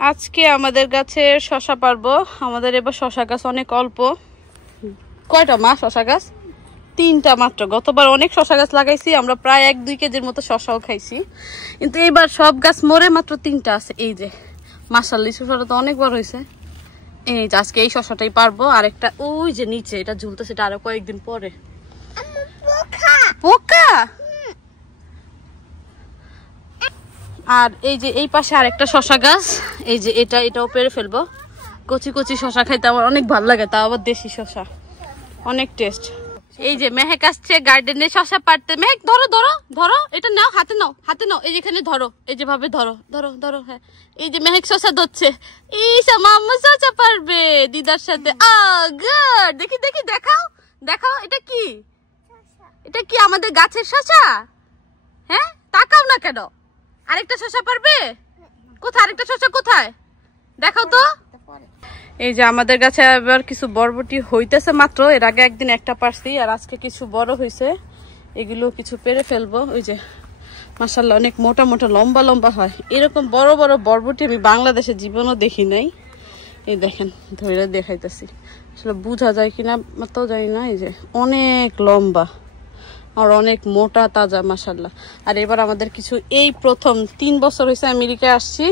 আজকে আমাদের গাছে শশা পারবো। আমাদের এবার শশা গাছ অনেক অল্প। কয়টা মা শশা গাছ? 3টা মাত্র। গতবার অনেক শশা গাছ লাগাইছি আমরা, প্রায় 1-2 কেজির মতো শশাও খাইছি, কিন্তু এবার সব গাছ মরে মাত্র 3টা আছে। এই যে মাশাআল্লাহ, শশাটা তো অনেক বড় হয়েছে। এই যে আজকে এই শশাটাই পারবো। আর একটা ওই যে নিচে এটা ঝুলতেছে, এটা আরো কয়েকদিন পরে। পোকা। আর এই যে এই পাশে আরেকটা শশা গাছ, এই যে এটাও পেরে ফেলবো। কচি কচি শশা খাইতে আমার অনেক ভালো লাগে, তাও আবার দেশি শশা, অনেক টেস্ট। এই যে মেহেক আসছে গার্ডেনে শশা পাড়তে। মেহেক ধরো ধরো ধরো, এটা নাও, হাতে নাও, হাতে নাও, এই যেখানে ধরো, এই যে ভাবে ধরো ধরো ধরো। হ্যাঁ, এই যে মেহেক শশা ধরছে। ইসা মাম্মা শশা পারবে দিদার সাথে। গুড। দেখি দেখি, দেখাও দেখাও, এটা কি? এটা কি আমাদের গাছের শশা? হ্যাঁ, তাকাও না কেন? আরেকটা শশা পারবে? কোথায় আরেকটা শশা? কোথায় দেখাও তো। এই যে আমাদের গাছে এবার কিছু বরবটি হইতেছে মাত্র। এর আগে একদিন একটা পারছি, আর আজকে কিছু বড় হয়েছে, এগুলো কিছু পেরে ফেলবো। ওই যে মাশাআল্লাহ অনেক মোটা মোটা লম্বা লম্বা হয়। এরকম বড় বড় বরবটি আমি বাংলাদেশে জীবনও দেখি নাই। এই দেখেন, ধরে দেখাইতেছি, আসলে বোঝা যায় কিনা তো জানি না। এই যে অনেক লম্বা আর অনেক মোটা তাজা মাশাআল্লাহ। আর এবার আমাদের কিছু, এই প্রথম 3 বছর হয়েছে আমেরিকায় আসছি,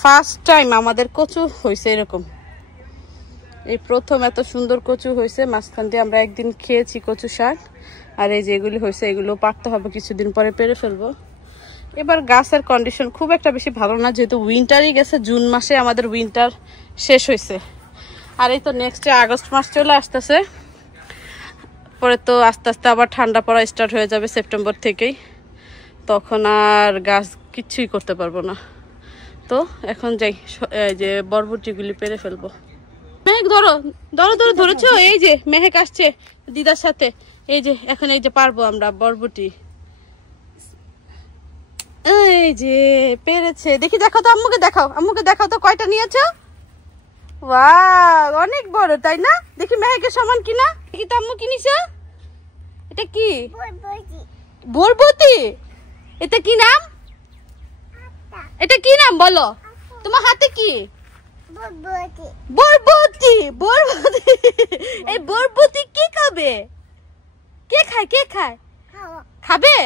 ফার্স্ট টাইম আমাদের কচু হয়েছে এরকম। এই প্রথম এত সুন্দর কচু হয়েছে। মাঝখান দিয়ে আমরা একদিন খেয়েছি কচু শাক। আর এই যে এগুলি হয়েছে, এগুলো পারতে হবে, কিছুদিন পরে পেরে ফেলবো। এবার গাছের কন্ডিশন খুব একটা বেশি ভালো না, যেহেতু উইন্টারই গেছে। জুন মাসে আমাদের উইন্টার শেষ হয়েছে। আর এই তো নেক্সট আগস্ট মাস চলে আসতেছে, পরে তো আস্তে আস্তে আবার ঠান্ডা পড়া স্টার্ট হয়ে যাবে সেপ্টেম্বর থেকেই। তখন আর গাছ কিচ্ছুই করতে পারবো না। তো এখন যাই, এই যে বরবটিগুলি পেরে ফেলবো। মেহেক ধরো ধরো ধরো, ধরেছো? এই যে মেহেক আসছে দিদার সাথে। এই যে এখন এই যে পারবো আমরা বরবটি। এই যে পেরেছে, দেখি দেখাও তো, আম্মুকে দেখাও, আম্মুকে দেখাও তো কয়টা নিয়েছো। ওয়াও, অনেক বড় তাই না? দেখি মেহেকের সমান কিনা। দেখি তো আম্মু কি নিছো। এটা কি? বরবটি। এটা কি নাম? এটা কি নাম বলো? তোমার হাতে কি? বরবটি। বরবটি। এই বরবটি কি খাবে? কে খায়? কে খায়? খাবে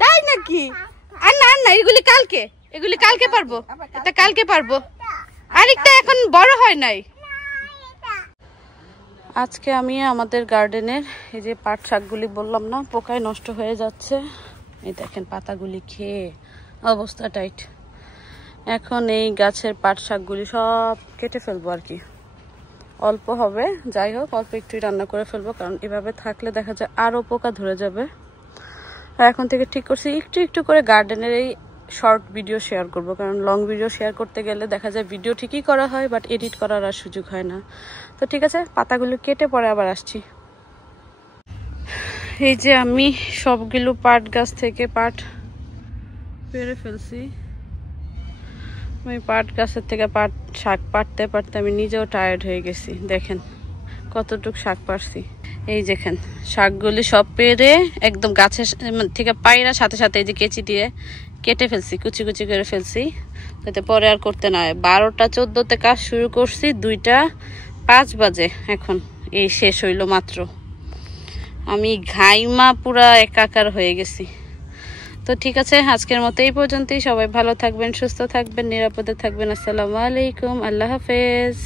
তাই নাকি? আর না না, এগুলি কালকে, এগুলি কালকে পারবো, এটা কালকে পারবো। আরেকটা এখন বড় হয় নাই। আজকে আমি আমাদের গার্ডেনের এই যে পাট শাকগুলি বললাম না, পোকায় নষ্ট হয়ে যাচ্ছে। এই দেখেন পাতাগুলি খেয়ে অবস্থা টাইট। এখন এই গাছের পাট শাকগুলি সব কেটে ফেলবো আর কি। অল্প হবে, যাই হোক অল্প একটুই রান্না করে ফেলবো, কারণ এভাবে থাকলে দেখা যায় আরও পোকা ধরে যাবে। আর এখন থেকে ঠিক করছি একটু একটু করে গার্ডেনের এই শর্ট ভিডিও শেয়ার করব, কারণ লং ভিডিও শেয়ার করতে গেলে দেখা যায় ভিডিও ঠিকই করা হয়, বাট এডিট করার আর সুযোগ হয় না। তো ঠিক আছে, পাতাগুলো কেটে পরে আবার আসছি। এই যে আমি সবগুলো পাট গাছ থেকে পাট পেরে ফেলছি। আমি পাট গাছের থেকে পাট শাক পাড়তে পারতে আমি নিজেও টায়ার্ড হয়ে গেছি। দেখেন কতটুক শাক পারছি। এই দেখেন শাকগুলি সব পেরে একদম গাছের থেকে পাইরা সাথে সাথে এই যে কেচি দিয়ে কেটে ফেলছি, কুচি কুচি করে ফেলছি, যাতে পরে আর করতে না হয়। 12টা 14তে কাজ শুরু করছি, 2টা 5 বাজে এখন এই শেষ হইল মাত্র। আমি ঘাইমা পুরা একাকার হয়ে গেছি। তো ঠিক আছে, আজকের মতো এই পর্যন্তই। সবাই ভালো থাকবেন, সুস্থ থাকবেন, নিরাপদে থাকবেন। আসসালামু আলাইকুম, আল্লাহ হাফেজ।